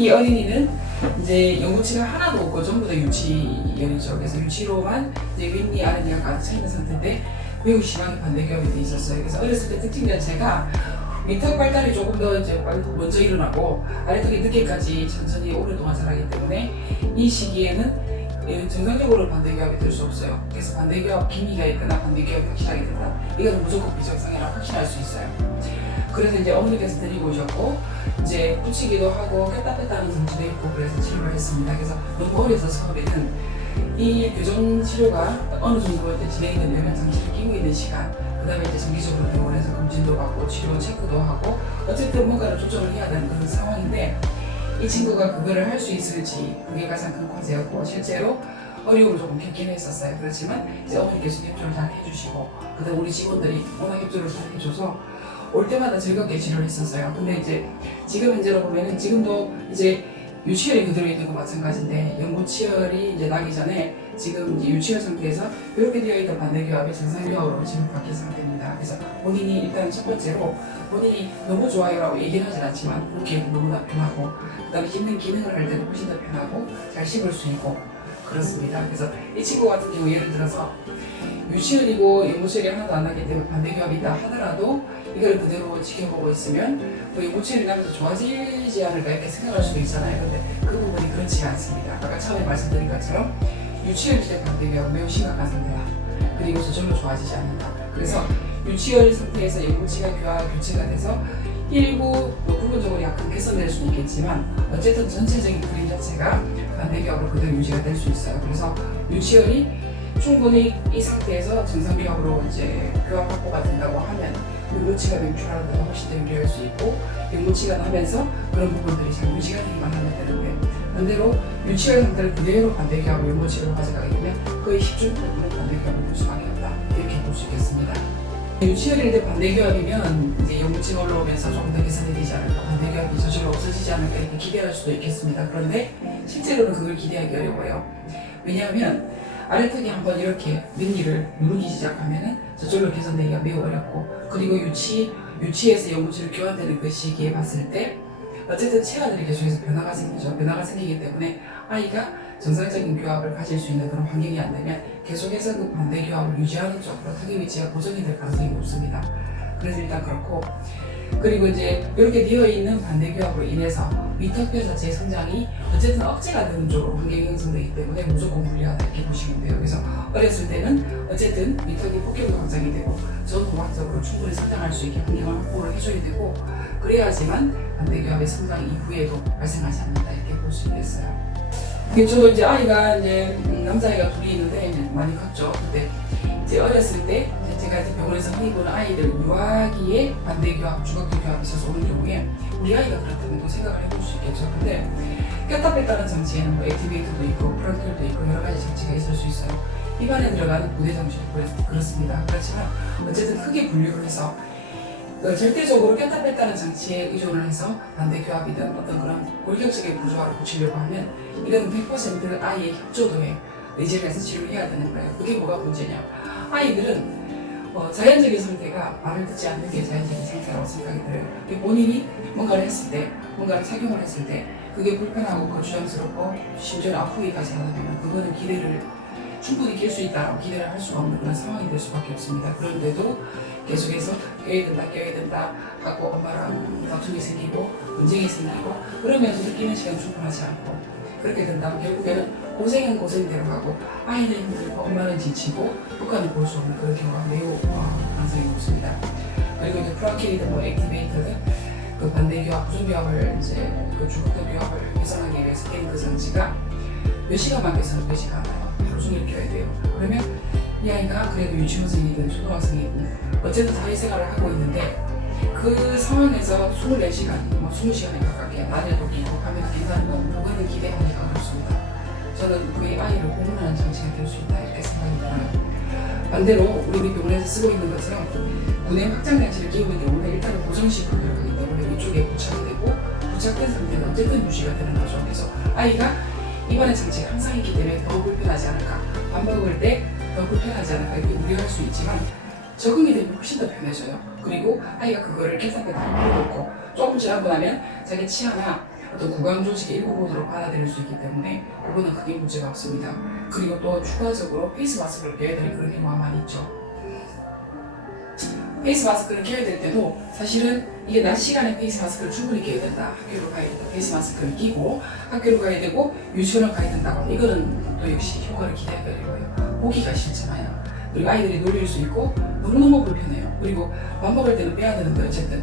이 어린이는 이제 영구치가 하나도 없고 전부 다 유치열이죠. 그래서 유치로만 이제 윗니 아랫니가 가득 차 있는 상태인데 매우 심하게 반대교합이 돼 있었어요. 그래서 어렸을 때 특징 자체가 밑턱 발달이 조금 더 이제 먼저 일어나고 아래턱이 늦게까지 천천히 오랫동안 자라기 때문에 이 시기에는 정상적으로 반대교합이 될 수 없어요. 그래서 반대교합 기미가 있거나 반대교합이 확실하게 된다. 이거는 무조건 비정상이라고 확신할 수 있어요. 그래서 이제 어머니께서 데리고 오셨고 이제 붙이기도 하고 뺐다 뺐다 하는 정지도 있고 그래서 치료를 했습니다. 그래서 너무 어려서 처음에는 이 교정 치료가 어느 정도 이제 진행된 내면 장치를 끼고 있는 시간, 그 다음에 이제 정기적으로 병원에서 검진도 받고 치료 체크도 하고 어쨌든 뭔가를 조정을 해야 되는 그런 상황인데 이 친구가 그거를 할 수 있을지 그게 가장 큰 과제였고 실제로 어려움을 조금 겪긴 했었어요. 그렇지만 이제 어머니께서 협조를 잘 해주시고 그다음 우리 직원들이 워낙 협조를 잘 해줘서 올 때마다 즐겁게 치료를 했었어요. 근데 이제 지금 현재로 보면은 지금도 이제 유치열이 그대로 있는 거 마찬가지인데 영구치열이 이제 나기 전에 지금 이제 유치열 상태에서 이렇게 되어 있던 반대교합이 정상교합으로 지금 바뀐 상태입니다. 그래서 본인이 일단 첫 번째로 본인이 너무 좋아요라고 얘기를 하진 않지만 보기에도 너무나 편하고 그다음에 씹는 기능을 할 때도 훨씬 더 편하고 잘 씹을 수 있고 그렇습니다. 그래서 이 친구 같은 경우 예를 들어서 유치열이고 영구치열이 하나도 안 나기 때문에 반대교합이 있다 하더라도 이걸 그대로 지켜보고 있으면 뭐 영구치열이 나면서 좋아지지 않을까 이렇게 생각할 수도 있잖아요. 근데 그 부분이 그렇지 않습니다. 아까 처음에 말씀드린 것처럼 유치열 때 반대교합은 매우 심각한 상태다. 그리고 저절로 좋아지지 않는다. 그래서 유치열 상태에서 영구치가 교체가 돼서 일부 부분적으로 약간 개선될 수는 있겠지만 어쨌든 전체적인 그림 자체가 반대교합으로 그대로 유지가 될 수 있어요. 그래서 유치열이 충분히 이 상태에서 정상교합으로 이제 교합 확보가 된다고 하면 영구치가 명출하는 데가 훨씬 더 유리할 수 있고 영구치가 나면서 그런 부분들이 잘 유지가 되기만 하면 되는데 반대로 유치열 상태를 그대로 반대교합을 영구치로 가져가게 되면 거의 10중 8분의 반대교합을 볼 수밖에 없다. 이렇게 볼 수 있겠습니다. 유치열일 때 반대교합이면 이제 영구치가 올라오면서 조금 더 개선이 되지 않을까, 반대교합이 저절로 없어지지 않을까 이렇게 기대할 수도 있겠습니다. 그런데 실제로는 그걸 기대하기 어려워요. 왜냐하면 아래턱이 한번 이렇게 윗니를 누르기 시작하면은 저절로 개선되기가 매우 어렵고 그리고 유치에서 영구치를 교환되는 그 시기에 봤을 때 어쨌든 체아들이 계속해서 변화가 생기죠. 변화가 생기기 때문에 아이가 정상적인 교합을 가질 수 있는 그런 환경이 안 되면 계속해서 그 반대 교합을 유지하는 쪽으로 턱의 위치가 고정이 될 가능성이 높습니다. 그래서 일단 그렇고 그리고 이제 이렇게 되어 있는 반대 교합으로 인해서 위턱뼈 자체의 성장이 어쨌든 억제가 되는 쪽으로 환경이 형성되기 때문에 무조건 불리하다 이렇게 보시면 돼요. 그래서 어렸을 때는 어쨌든 위턱이 폭격으로 확장이 되고 전공학적으로 충분히 성장할 수 있게 환경을 확보를 해줘야 되고 그래야지만 반대 교합의 성장 이후에도 발생하지 않는다 이렇게 볼 수 있겠어요. 저도 이제 아이가 이제 남자아이가 둘이 있는데 이제 많이 컸죠. 근데 이제 어렸을 때 제가 병원에서 흔히 보는 아이들 유아기에 반대교합, 중학교 교합이 있어서 오는 경우에 우리 아이가 그렇다면 또 생각을 해볼 수 있겠죠. 근데 꼈다 뺐다는 장치에는 뭐 액티베이터도 있고 프런클도 있고 여러 가지 장치가 있을 수 있어요. 입안에 들어가는 부대 장치도 그렇습니다. 그렇지만 어쨌든 크게 분류를 해서 절대적으로 꼈다 뺐다는 장치에 의존을 해서 반대교합이든 어떤 그런 골격적인 구조화를 고치려고 하면 이건 100% 아이의 협조도에 의지를 해서 치료를 해야 되는 거예요. 그게 뭐가 문제냐? 아이들은 자연적인 상태가 말을 듣지 않는 게 자연적인 상태라고 생각이 들어요. 본인이 뭔가를 했을 때, 뭔가를 착용을 했을 때 그게 불편하고 거추장스럽고 심지어는 아프기까지 하다면 그거는 기대를 충분히 낄 수 있다라고 기대를 할 수가 없는 그런 상황이 될 수밖에 없습니다. 그런데도 계속해서 껴야 된다 하고 엄마랑 다툼이 생기고 분쟁이 생기고 그러면서 느끼는 시간 충분하지 않고 그렇게 된다면 결국에는 고생은 고생대로 하고 아이는 힘들고 엄마는 지치고 효과는 볼 수 없는 그런 경우가 매우 가능성이 높습니다. 그리고 이제 프랑킬이든 뭐 액티베이터든 그 반대교합, 부정교합을 이제 그 중극적 교합을 개선하기 위해서 깬 그 장치가 몇 시간만 개선을 되지 않아요. 하루 종일 껴야 돼요. 그러면 이 아이가 그래도 유치원생이든 초등학생이든 어쨌든 사회생활을 하고 있는데 그 상황에서 24시간, 뭐 20시간에 가깝게 낮에도 끼고 밤에도 낀다는 건 그거는 기대하기가 어렵습니다. 저는 그 아이를 고문하는 장치가 될 수 있다 이렇게 생각이 들어요. 반대로 우리 병원에서 쓰고 있는 것처럼 구내 확장 장치를 끼우는 경우는 일단은 고정식으로 들어가기 때문에 위쪽에 부착이 되고 부착된 상태는 어쨌든 유지가 되는 거죠. 그래서 아이가 입안의 장치가 항상 있기 때문에 더 불편하지 않을까, 밥 먹을 때 더 불편하지 않을까 이렇게 우려할 수 있지만 적응이 되면 훨씬 더 편해져요. 그리고 아이가 그거를 계산해 다 필요도 없고 조금 지나고 나면 자기 치아나 어떤 구강 조직의 일부분으로 받아들일 수 있기 때문에 그거는 크게 문제가 없습니다. 그리고 또 추가적으로 페이스 마스크를 껴야 되는 그런 경우가 많이 있죠. 페이스 마스크를 껴야 될 때도 사실은 이게 낮 시간에 페이스 마스크를 충분히 껴야 된다. 학교로 가야 된다. 페이스 마스크를 끼고 학교로 가야 되고 유치원을 가야 된다고. 이거는 또 역시 효과를 기대하기 어려워요. 보기가 싫잖아요. 그리고 아이들이 놀릴 수 있고 너무너무 불편해요. 그리고 밥 먹을 때는 빼야 되는 거예요. 어쨌든.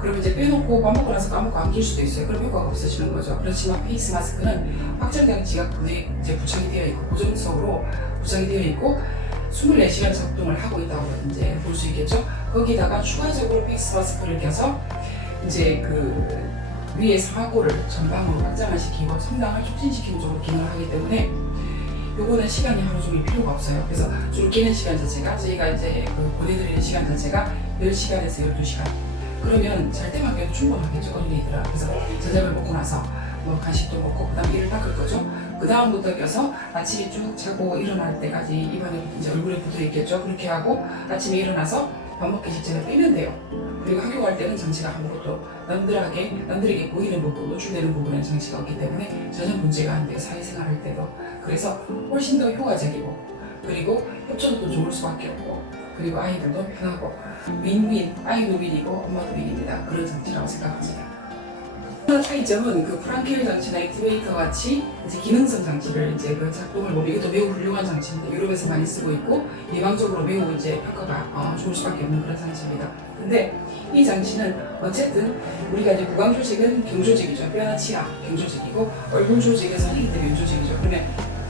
그러면 이제 빼놓고 밥 먹고 나서 까먹고 안 낄 수도 있어요. 그럼 효과가 없어지는 거죠. 그렇지만 페이스 마스크는 확장장치가 이제 부착이 되어 있고 고정석으로 부착이 되어 있고 24시간 작동을 하고 있다고 이제 볼 수 있겠죠. 거기다가 추가적으로 페이스 마스크를 껴서 이제 그 위에 상하골을 전방으로 확장을 시키고 성장을 촉진시키는 쪽으로 기능을 하기 때문에 요거는 시간이 하루 종일 필요가 없어요. 그래서 주로 끼는 시간 자체가 저희가 이제 그 보내드리는 시간 자체가 10시간에서 12시간. 그러면 잘 때만 껴도 충분하겠죠, 어린이들아. 그래서 저녁을 먹고 나서 뭐 간식도 먹고 그다음 이를 닦을 거죠. 그 다음부터 껴서 아침에 쭉 자고 일어날 때까지 입안에 이제 얼굴에 붙어 있겠죠. 그렇게 하고 아침에 일어나서 밥 먹기 직전에 빼면 돼요. 그리고 학교 갈 때는 장치가 아무것도 남들에게 보이는 부분, 노출되는 부분에는 장치가 없기 때문에 전혀 문제가 안 돼요. 사회생활 할 때도. 그래서 훨씬 더 효과적이고 그리고 협조도 좋을 수밖에 없고 그리고 아이들도 편하고 윈윈, 아이도 윈이고 엄마도 윈입니다. 그런 장치라고 생각합니다. 차이점은 그 프랑케일 장치나 액티베이터 같이 이제 기능성 장치를 이제 그 작동을 이것도 매우 훌륭한 장치입니다. 유럽에서 많이 쓰고 있고 예방적으로 매우 이제 평가가 좋을 수밖에 없는 그런 장치입니다. 근데 이 장치는 어쨌든 우리가 이제 구강 조직은 경조직이죠. 뼈나 치아 경조직이고 얼굴 조직은 선이기 때문에 연조직이죠. 그러면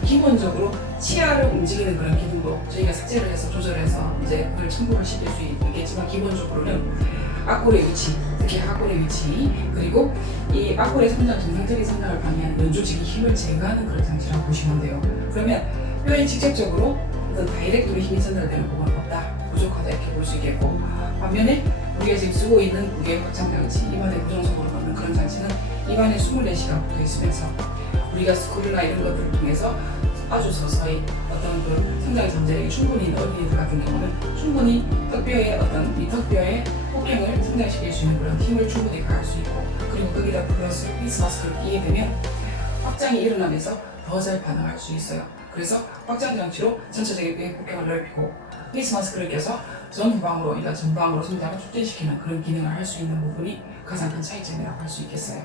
기본적으로 치아를 움직이는 그런 기능도 저희가 삭제를 해서 조절해서 이제 그걸 첨부를 시킬 수 있겠지만 기본적으로는 앞골의 위치, 특히 하골의 위치 그리고 이 앞골의 성장, 정상적인 성장을 방해하는 연조직의 힘을 제거하는 그런 장치라고 보시면 돼요. 그러면 뼈에 직접적으로 어떤 다이렉트로 힘이 전달되는 부분은 없다, 부족하다 이렇게 볼 수 있겠고 반면에 우리가 지금 쓰고 있는 무게 확장 장치, 입안에 고정석으로 넣는 그런 장치는 입안에 24시간 붙어 있으면서 우리가 스쿨이나 이런 것들을 통해서 아주 서서히 어떤 그 성장의 잠재력이 충분히 있는 어린이들 같은 경우는 충분히 턱뼈의 어떤 이 턱뼈의 폭행을 성장시킬 수 있는 그런 힘을 충분히 가할 수 있고 그리고 거기다 플러스 페이스 마스크를 끼게 되면 확장이 일어나면서 더 잘 반응할 수 있어요. 그래서 확장 장치로 전체적인 뼈의 폭행을 넓히고 페이스 마스크를 껴서 전후방으로, 그러니까 전방으로 성장을 촉진시키는 그런 기능을 할 수 있는 부분이 가장 큰 차이점이라고 할 수 있겠어요.